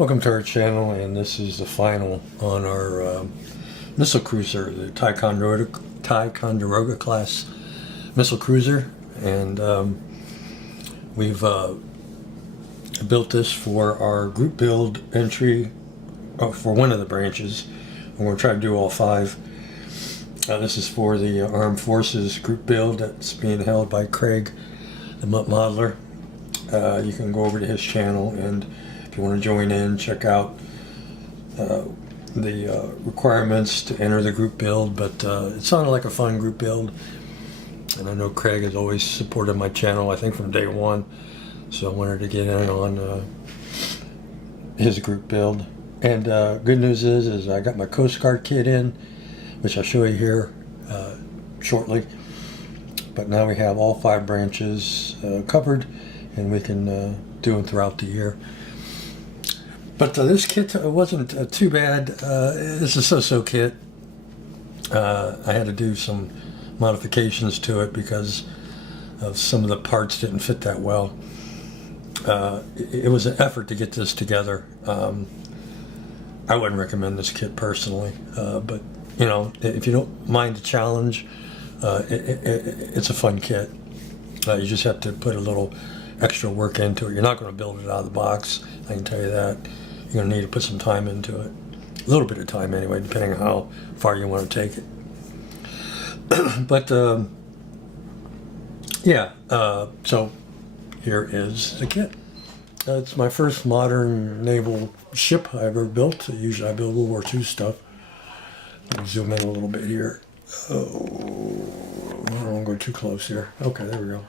Welcome to our channel, and this is the final on our missile cruiser, the Ticonderoga class missile cruiser, and we've built this for our group build entry for one of the branches, and we're trying to do all five. This is for the Armed Forces group build that's being held by Craig, the Mutt Modeler. You can go over to his channel, and if you want to join in, check out the requirements to enter the group build. But it sounded like a fun group build, and I know Craig has always supported my channel, I think from day one, so I wanted to get in on his group build. And good news is I got my Coast Guard kit in, which I'll show you here shortly. But now we have all five branches covered, and we can do them throughout the year. But this kit wasn't too bad. It's a so-so kit. I had to do some modifications to it because of some of the parts didn't fit that well. It was an effort to get this together. I wouldn't recommend this kit personally, but you know, if you don't mind the challenge, it's a fun kit. You just have to put a little extra work into it. You're not going to build it out of the box, I can tell you that. You're going to need to put some time into it. A little bit of time anyway, depending on how far you want to take it. But yeah, so here is the kit. It's my first modern naval ship I ever built. Usually I build World War II stuff. Let me zoom in a little bit here. Oh, I don't want to go too close here. Okay, there we go.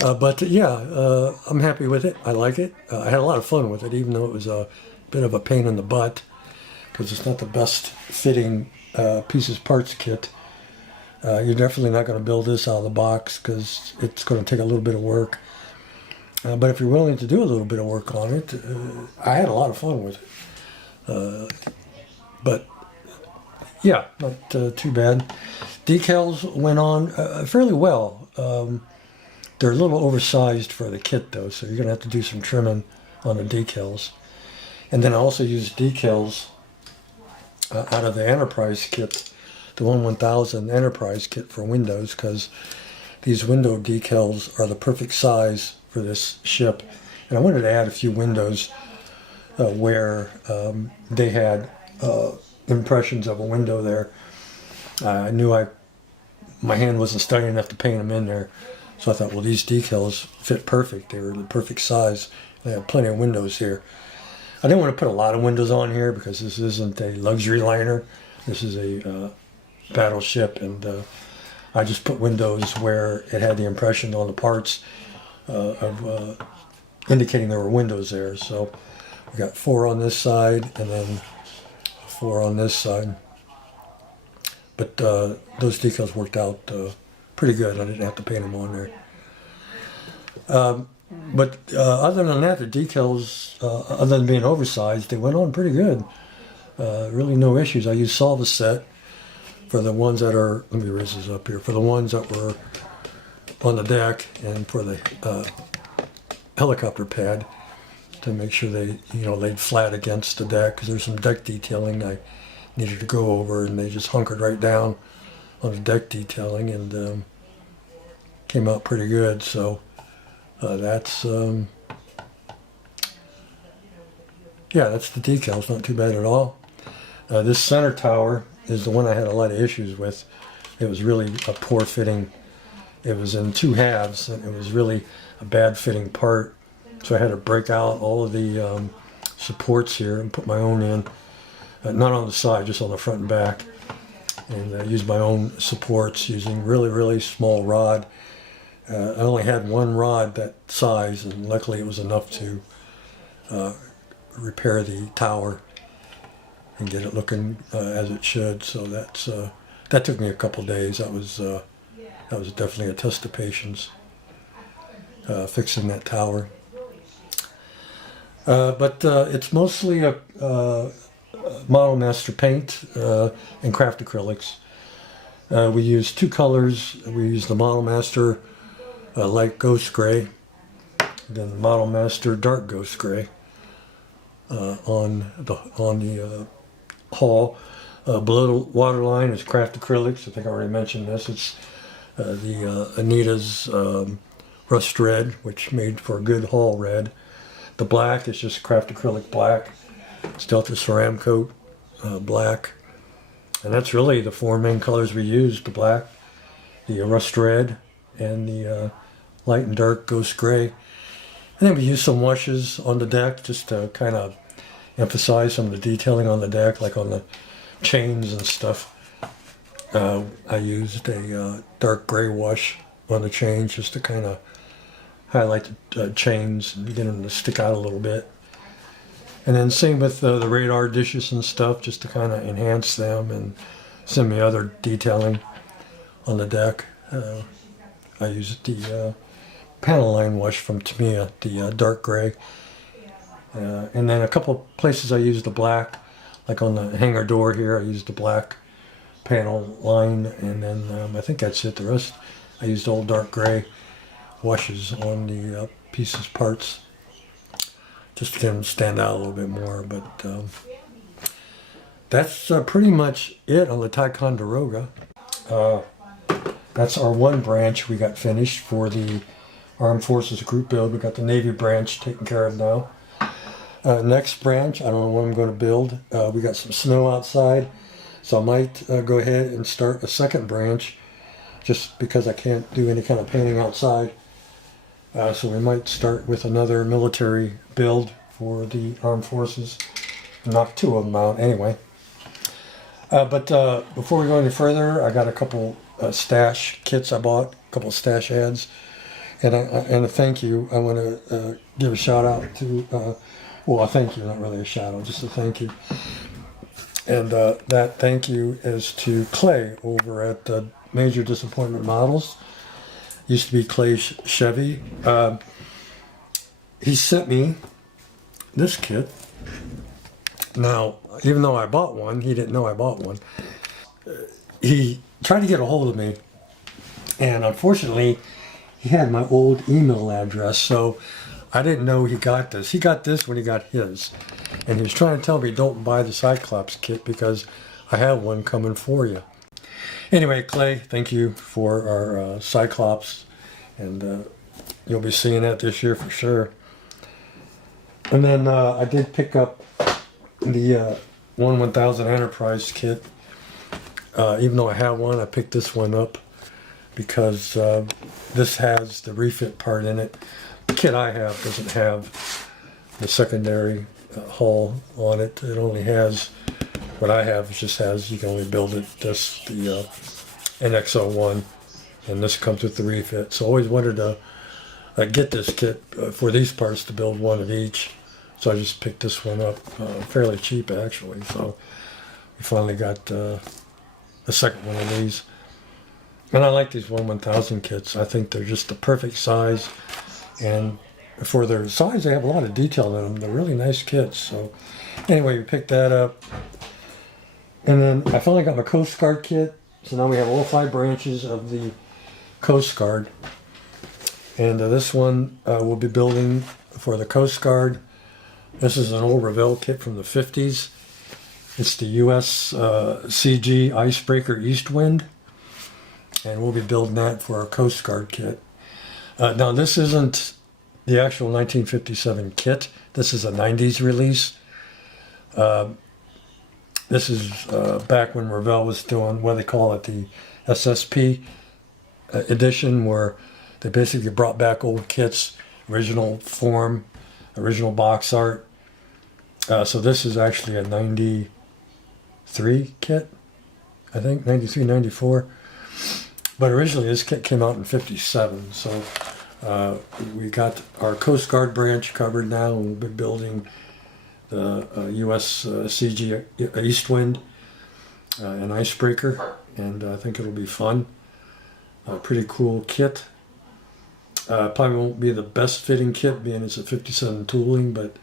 But yeah, I'm happy with it. I like it. I had a lot of fun with it, even though it was a bit of a pain in the butt, because it's not the best fitting parts kit. You're definitely not going to build this out of the box because it's going to take a little bit of work. But if you're willing to do a little bit of work on it, I had a lot of fun with it. But yeah, not too bad. Decals went on fairly well. They're a little oversized for the kit though, so you're going to have to do some trimming on the decals. And then I also used decals out of the Enterprise kit, the 1000 Enterprise kit for windows, because these window decals are the perfect size for this ship. And I wanted to add a few windows where they had impressions of a window there. I knew my hand wasn't steady enough to paint them in there. So I thought, well, these decals fit perfect. They were the perfect size. They have plenty of windows here. I didn't want to put a lot of windows on here because this isn't a luxury liner. This is a battleship, and I just put windows where it had the impression on the parts of indicating there were windows there. So we got 4 on this side and then 4 on this side. But those decals worked out pretty good. I didn't have to paint them on there. But other than that, the decals, other than being oversized, they went on pretty good. Really no issues. I used Solvaset for the ones that are, let me raise this up here, for the ones that were on the deck and for the helicopter pad to make sure they, laid flat against the deck, because there's some deck detailing I needed to go over, and they just hunkered right down on the deck detailing, and came out pretty good. So that's yeah, that's the decals. Not too bad at all. This center tower is the one I had a lot of issues with. It was really a poor fitting. It was in 2 halves, and it was really a bad fitting part. So I had to break out all of the supports here and put my own in. Not on the side, just on the front and back. And I used my own supports using really, really small rod. I only had 1 rod that size, and luckily it was enough to repair the tower and get it looking as it should. So that took me a couple days. That was definitely a test of patience, fixing that tower. But it's mostly a Model Master paint and craft acrylics. We use 2 colors. We use the Model Master light ghost gray, then the Model Master dark ghost gray. on the hull. Below the waterline is craft acrylics. I think I already mentioned this. It's the Anita's Rust Red, which made for a good hull red. The black is just craft acrylic black. It's Delta Ceramcoat black. And that's really the four main colors we used: the black, the rust red, and the light and dark ghost gray. And then we used some washes on the deck just to kind of emphasize some of the detailing on the deck, like on the chains and stuff. I used a dark gray wash on the chains just to kind of highlight the chains and get them to stick out a little bit. And then same with the radar dishes and stuff, just to kind of enhance them, and some of the other detailing on the deck. I used the panel line wash from Tamiya, the dark gray. And then a couple places I used the black, like on the hangar door here, I used the black panel line, and then I think that's it. The rest I used all dark gray washes on the pieces, parts, just to get them to stand out a little bit more. But that's pretty much it on the Ticonderoga. That's our one branch we got finished for the Armed Forces group build. We got the Navy branch taken care of now. Next branch, I don't know what I'm going to build. We got some snow outside, so I might go ahead and start a second branch, just because I can't do any kind of painting outside. So we might start with another military build for the Armed Forces. Knock two of them out anyway. But before we go any further, I got a couple stash kits I bought, a couple stash ads. And a thank you. I want to give a shout out to, well, a thank you, not really a shout out, just a thank you. And that thank you is to Clay over at Major Disappointment Models. Used to be Clay Chevy. He sent me this kit. Now, even though I bought one, he didn't know I bought one. He tried to get a hold of me, and unfortunately, he had my old email address, so I didn't know he got this. He got this when he got his, and he was trying to tell me don't buy the Cyclops kit because I have one coming for you. Anyway, Clay, thank you for our Cyclops, and you'll be seeing that this year for sure. And then I did pick up the 1000 Enterprise kit. Even though I have one, I picked this one up because this has the refit part in it. The kit I have doesn't have the secondary hull on it. It only has, what I have just has, you can only build it just the NX-01, and this comes with the refit. So I always wanted to get this kit for these parts to build one of each. So I just picked this one up fairly cheap actually. So we finally got the second one of these. And I like these 1000 kits. I think they're just the perfect size. And for their size, they have a lot of detail in them. They're really nice kits. So anyway, we picked that up. And then I finally got my Coast Guard kit. So now we have all 5 branches of the Coast Guard. And this one we'll be building for the Coast Guard. This is an old Revell kit from the 50s. It's the US CG Icebreaker Eastwind. And we'll be building that for our Coast Guard kit. Now this isn't the actual 1957 kit. This is a 90s release. This is back when Revell was doing what they call it, the SSP edition, where they basically brought back old kits, original form, original box art. So this is actually a 93 kit, I think, 93, 94. But originally this kit came out in 57, so we got our Coast Guard branch covered now, and we'll be building the US CG Eastwind, an icebreaker, and I think it'll be fun. Pretty cool kit. Probably won't be the best fitting kit, being it's a 57 tooling, but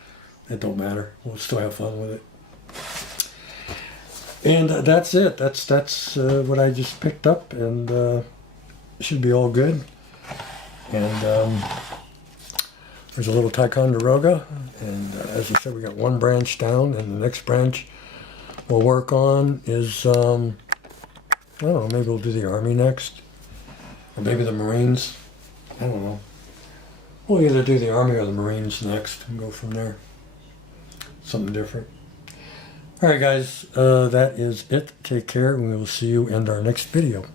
it don't matter. We'll still have fun with it. And that's it. That's what I just picked up, and should be all good. And there's a little Ticonderoga, And as I said, we got one branch down, and the next branch we'll work on is, I don't know, maybe we'll do the Army next. Or maybe the Marines. I don't know. We'll either do the Army or the Marines next and go from there. Something different. Alright guys, that is it. Take care, and we will see you in our next video.